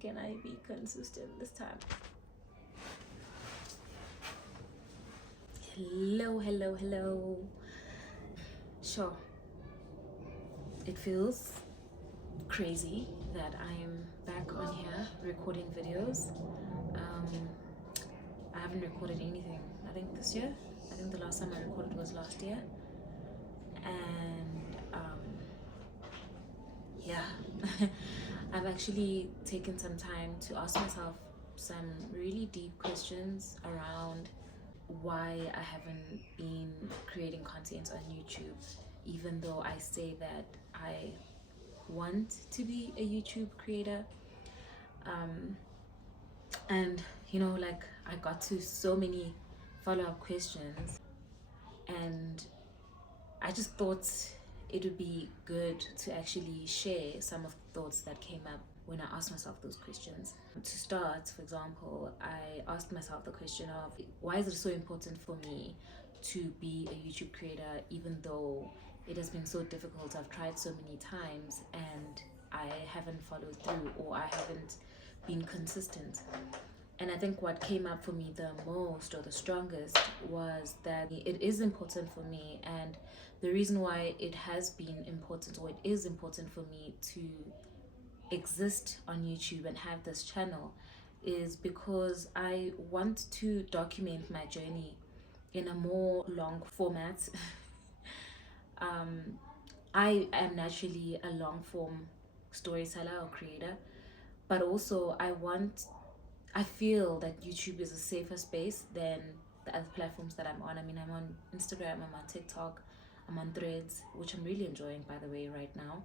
Can I be consistent this time? Hello, hello, hello. Sure, it feels crazy that I'm back on here recording videos. I haven't recorded anything, I think, this year. I think the last time I recorded was last year. And yeah, I've actually taken some time to ask myself some really deep questions around why I haven't been creating content on YouTube, even though I say that I want to be a YouTube creator. And like, I got to so many follow-up questions, and I just thought it would be good to actually share some of the thoughts that came up when I asked myself those questions. To start, for example, I asked myself the question of why is it so important for me to be a YouTube creator, even though it has been so difficult. I've tried so many times and I haven't followed through, or I haven't been consistent. And I think what came up for me the most or the strongest was that it is important for me. And the reason why it has been important, or it is important for me to exist on YouTube and have this channel, is because I want to document my journey in a more long format. I am naturally a long form storyteller or creator, but also I feel that YouTube is a safer space than the other platforms that I'm on. I mean, I'm on Instagram, I'm on TikTok, I'm on Threads, which I'm really enjoying, by the way, right now.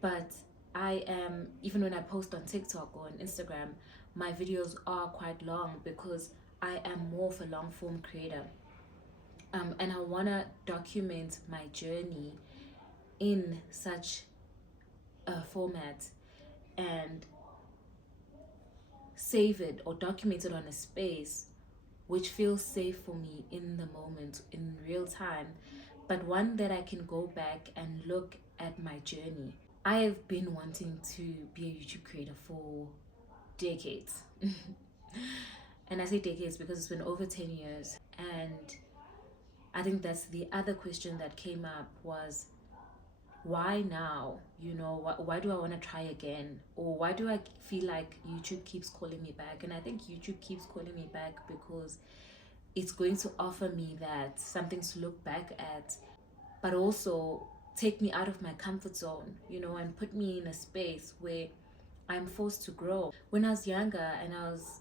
But I am, even when I post on TikTok or on Instagram, my videos are quite long because I am more of a long form creator. And I want to document my journey in such a format and save it or document it on a space which feels safe for me in the moment, in real time, but one that I can go back and look at my journey. I have been wanting to be a YouTube creator for decades. And I say decades because it's been over 10 years. And I think that's the other question that came up was, why now? Why do I want to try again? Or why do I feel like YouTube keeps calling me back? And I think YouTube keeps calling me back because it's going to offer me that something to look back at, but also take me out of my comfort zone, and put me in a space where I'm forced to grow. When I was younger and I was,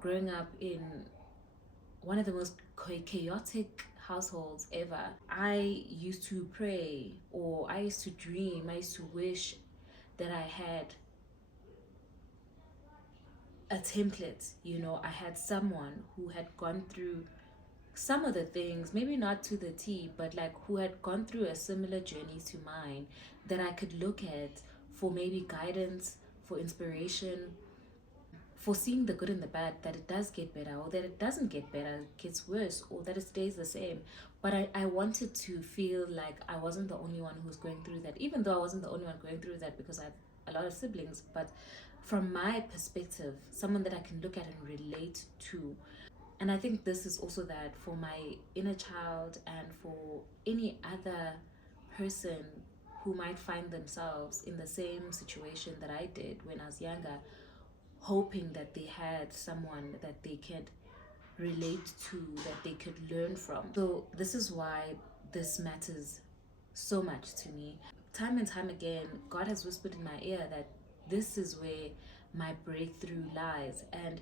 growing up in one of the most chaotic households ever, I used to pray, or I used to dream, I used to wish that I had a template. I had someone who had gone through some of the things, maybe not to the T, but like who had gone through a similar journey to mine, that I could look at for maybe guidance, for inspiration, for seeing the good and the bad, that it does get better, or that it doesn't get better, it gets worse, or that it stays the same. But I wanted to feel like I wasn't the only one who was going through that, even though I wasn't the only one going through that because I have a lot of siblings. But from my perspective, someone that I can look at and relate to. And I think this is also that for my inner child and for any other person who might find themselves in the same situation that I did when I was younger, hoping that they had someone that they could relate to, that they could learn from. So this is why this matters so much to me. Time and time again, God has whispered in my ear that this is where my breakthrough lies. And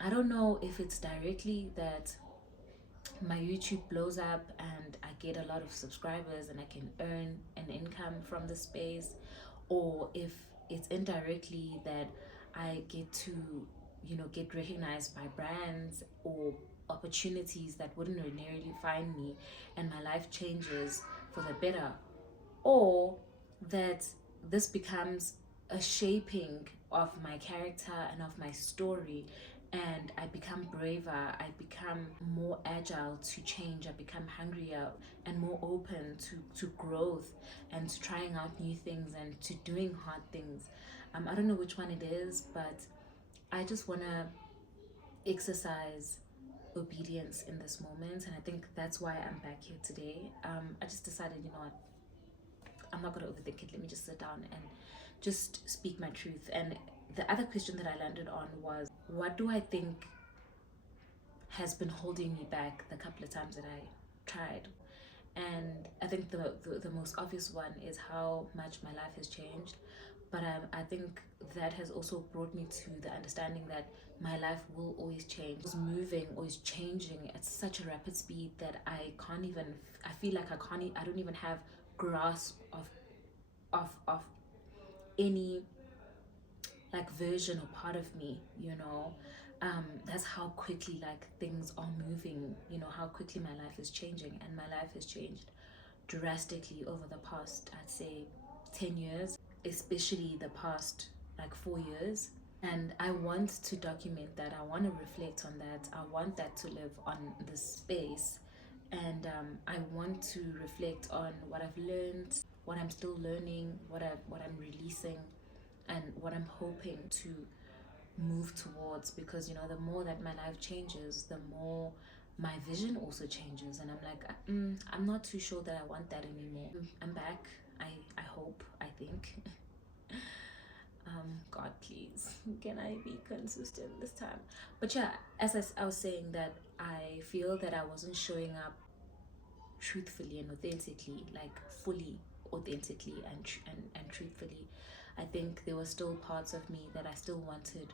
I don't know if it's directly that my YouTube blows up and I get a lot of subscribers and I can earn an income from the space, or if it's indirectly that I get to, get recognized by brands or opportunities that wouldn't ordinarily find me, and my life changes for the better, or that this becomes a shaping of my character and of my story, and I become braver, I become more agile to change, I become hungrier and more open to growth and to trying out new things and to doing hard things. I don't know which one it is, but I just want to exercise obedience in this moment, and I think that's why I'm back here today. I just decided, you know what, I'm not going to overthink it. Let me just sit down and just speak my truth. And the other question that I landed on was, what do I think has been holding me back the couple of times that I tried? And I think the most obvious one is how much my life has changed. But I think that has also brought me to the understanding that my life will always change. It's moving, always changing at such a rapid speed that I can't even, I feel like I don't even have grasp of any like version or part of me, you know. That's how quickly like things are moving, you know, how quickly my life is changing, and my life has changed drastically over the past, I'd say, 10 years, especially the past like 4 years. And I want to document that. I want to reflect on that. I want that to live on this space. And I want to reflect on what I've learned, what I'm still learning, what I'm releasing, and what I'm hoping to move towards. Because you know, the more that my life changes, the more my vision also changes, and I'm like, I'm not too sure that I want that anymore. I'm back. I hope. I think. God, please, can I be consistent this time? But yeah, as I was saying, that I feel that I wasn't showing up truthfully and authentically, like fully authentically and truthfully. I think there were still parts of me that I still wanted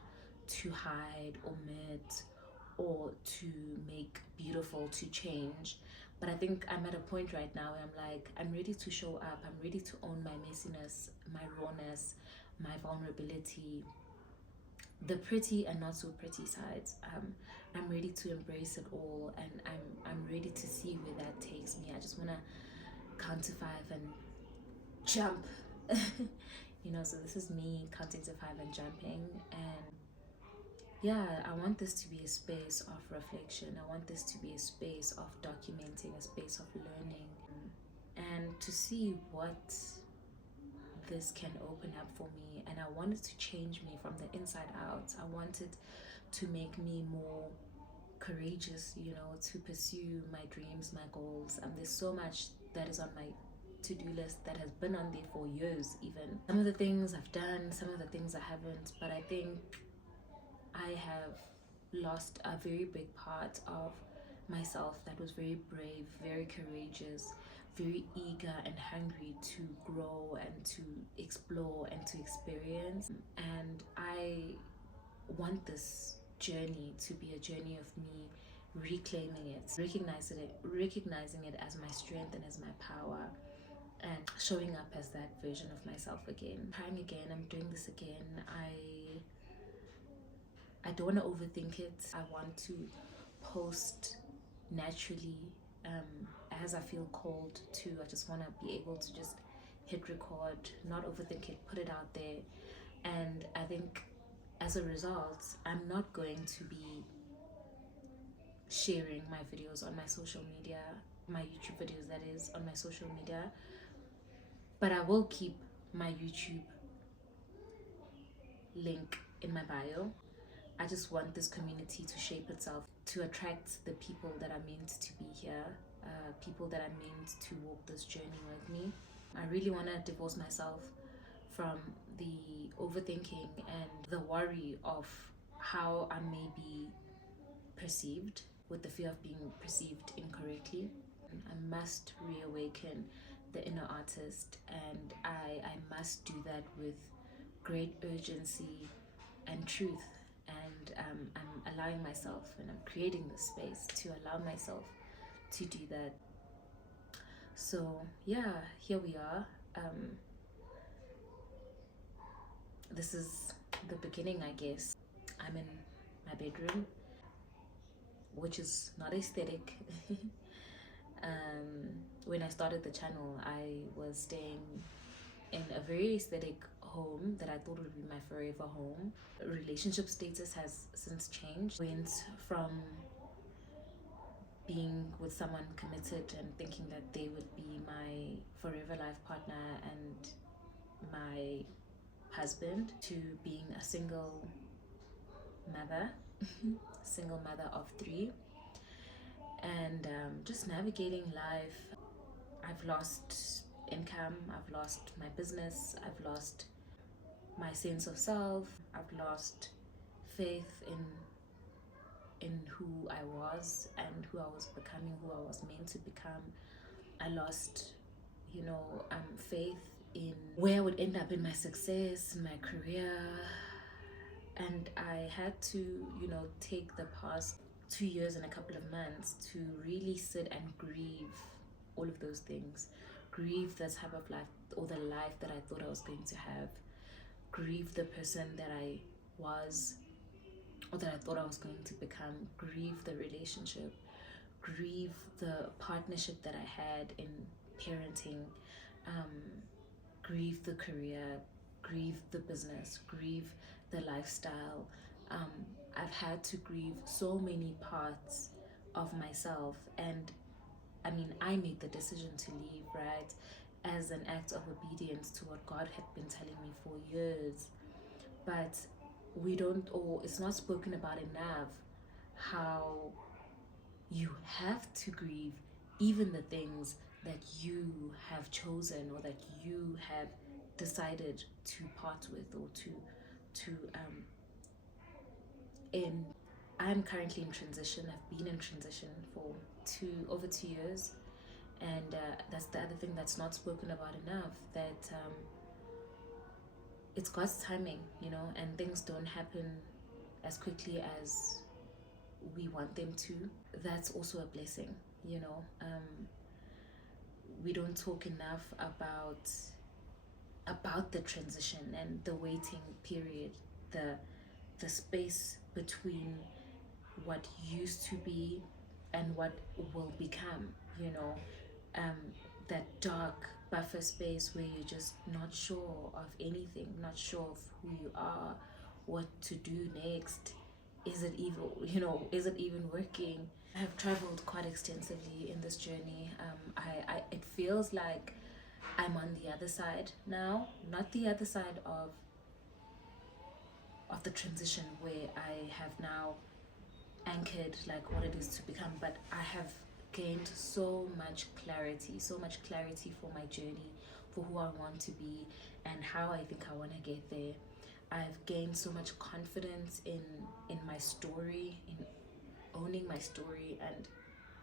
to hide, omit, or to make beautiful, to change. But I think I'm at a point right now where I'm like, I'm ready to show up. I'm ready to own my messiness, my rawness, my vulnerability, the pretty and not so pretty sides. I'm ready to embrace it all, and I'm ready to see where that takes me. I just wanna count to five and jump. You know, so this is me counting to five and jumping. And yeah, I want this to be a space of reflection. I want this to be a space of documenting, a space of learning, and to see what this can open up for me. And I wanted to change me from the inside out. I wanted to make me more courageous, you know, to pursue my dreams, my goals. There's so much that is on my to-do list that has been on there for years. Even some of the things I've done, some of the things I haven't, but I think I have lost a very big part of myself that was very brave, very courageous, very eager and hungry to grow and to explore and to experience. And I want this journey to be a journey of me reclaiming it, recognizing it as my strength and as my power, and showing up as that version of myself again. Trying again, I'm doing this again. I don't want to overthink it. I want to post naturally, as I feel called to. I just want to be able to just hit record, not overthink it, put it out there. And I think as a result, I'm not going to be sharing my videos on my social media, my YouTube videos, that is, on my social media. But I will keep my YouTube link in my bio. I just want this community to shape itself, to attract the people that are meant to be here, people that are meant to walk this journey with me. I really want to divorce myself from the overthinking and the worry of how I may be perceived, with the fear of being perceived incorrectly. I must reawaken the inner artist, and I must do that with great urgency and truth. And I'm allowing myself, and I'm creating the space to allow myself to do that. So yeah, here we are. This is the beginning, I guess. I'm in my bedroom, which is not aesthetic. When I started the channel, I was staying in a very aesthetic home that I thought would be my forever home. Relationship status has since changed. Went from being with someone committed and thinking that they would be my forever life partner and my husband to being a single mother, single mother of three, and just navigating life. I've lost income, I've lost my business, I've lost my sense of self, I've lost faith in who I was and who I was becoming, who I was meant to become. I lost, faith in where I would end up in my success, in my career. And I had to, take the past 2 years and a couple of months to really sit and grieve all of those things. Grieve the type of life or the life that I thought I was going to have. Grieve the person that I was or that I thought I was going to become. Grieve the relationship. Grieve the partnership that I had in parenting. Grieve the career. Grieve the business. Grieve the lifestyle. I've had to grieve so many parts of myself, and I mean, I made the decision to leave, right, as an act of obedience to what God had been telling me for years. But we don't, or it's not spoken about enough, how you have to grieve even the things that you have chosen or that you have decided to part with or to end. I'm currently in transition. I've been in transition for over 2 years, and that's the other thing that's not spoken about enough. That it's God's timing, and things don't happen as quickly as we want them to. That's also a blessing, you know. We don't talk enough about the transition and the waiting period, the space between what used to be and what will become, you know, um, that dark buffer space where you're just not sure of anything, not sure of who you are, what to do next. Is it even, is it even working? I have traveled quite extensively in this journey. It feels like I'm on the other side now, not the other side of the transition where I have now anchored like what it is to become, but I have gained so much clarity for my journey, for who I want to be and how I think I want to get there. I've gained so much confidence in my story, in owning my story and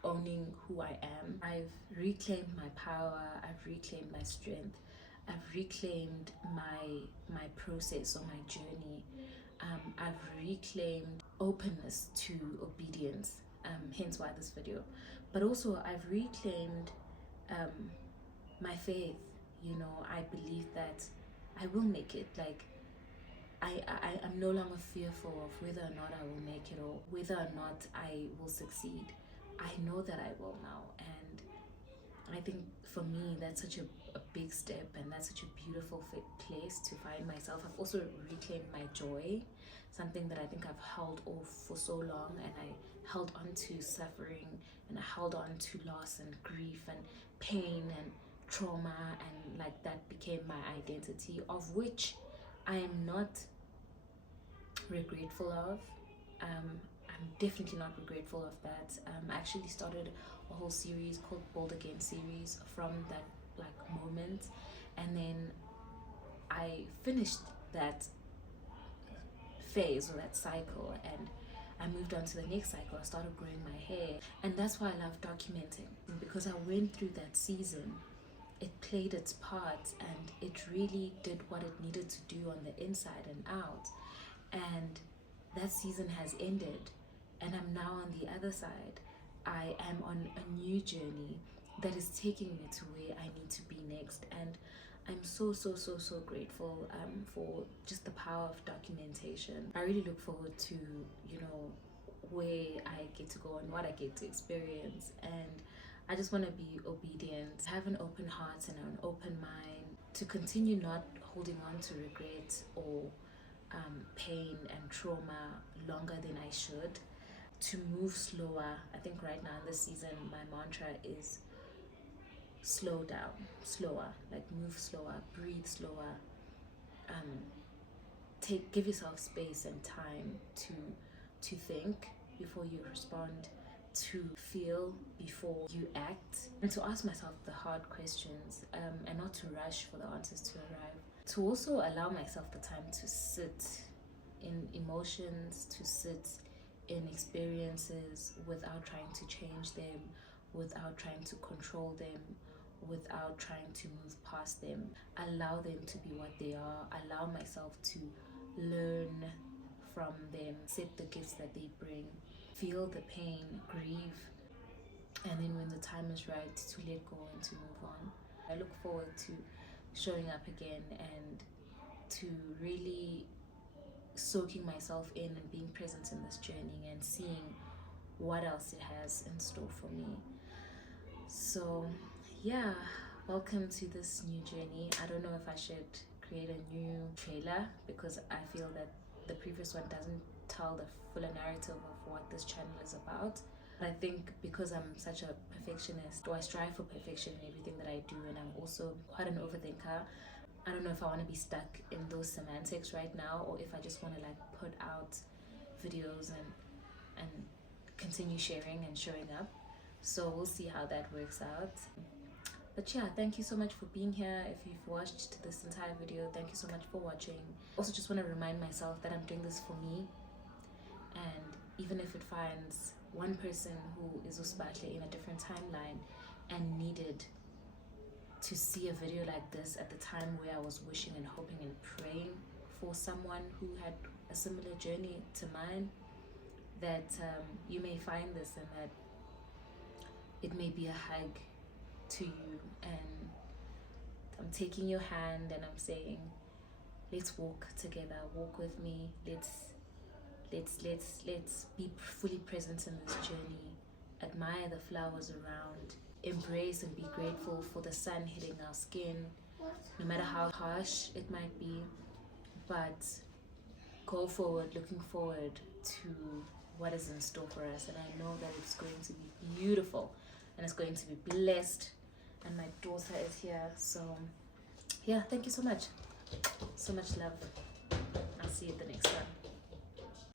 owning who I am. I've reclaimed my power, I've reclaimed my strength, I've reclaimed my process or my journey. I've reclaimed openness to obedience, hence why this video. But also I've reclaimed my faith. I believe that I will make it. Like I'm no longer fearful of whether or not I will make it or whether or not I will succeed. I know that I will now, and I think for me that's such a big step, and that's such a beautiful place to find myself. I've also reclaimed my joy, something that I think I've held off for so long, and I held on to suffering, and I held on to loss and grief and pain and trauma, and like that became my identity, of which I am not regretful of. I'm definitely not regretful of that. I actually started a whole series called Bold Again series from that like moment, and then I finished that phase or that cycle, and I moved on to the next cycle. I started growing my hair, and that's why I love documenting, because I went through that season. It played its part, and it really did what it needed to do on the inside and out. And that season has ended, and I'm now on the other side. I am on a new journey that is taking me to where I need to be next, and I'm so grateful for just the power of documentation. I really look forward to where I get to go and what I get to experience, and I just want to be obedient, have an open heart and an open mind to continue not holding on to regret or pain and trauma longer than I should, to move slower. I think right now in this season, my mantra is slow down, slower, like move slower, breathe slower, give yourself space and time to think before you respond, to feel before you act, and to ask myself the hard questions, and not to rush for the answers to arrive. To also allow myself the time to sit in emotions, to sit in experiences without trying to change them, without trying to control them, without trying to move past them. Allow them to be what they are. Allow myself to learn from them, accept the gifts that they bring, feel the pain, grieve, and then when the time is right, to let go and to move on. I look forward to showing up again and to really soaking myself in and being present in this journey and seeing what else it has in store for me. So yeah, welcome to this new journey. I don't know if I should create a new trailer, because I feel that the previous one doesn't tell the fuller narrative of what this channel is about. I think because I'm such a perfectionist, or I strive for perfection in everything that I do, and I'm also quite an overthinker, I don't know if I want to be stuck in those semantics right now, or if I just want to like put out videos and continue sharing and showing up. So we'll see how that works out. But yeah, thank you so much for being here. If you've watched this entire video, thank you so much for watching. Also just want to remind myself that I'm doing this for me, and even if it finds one person who is Usbahle in a different timeline and needed to see a video like this at the time where I was wishing and hoping and praying for someone who had a similar journey to mine, that you may find this and that it may be a hug to you, and I'm taking your hand and I'm saying, let's walk together, walk with me, let's be fully present in this journey, admire the flowers around, embrace and be grateful for the sun hitting our skin, no matter how harsh it might be, but go forward, looking forward to what is in store for us. And I know that it's going to be beautiful and it's going to be blessed, and my daughter is here. So yeah, thank you so much. So much love. I'll see you at the next one.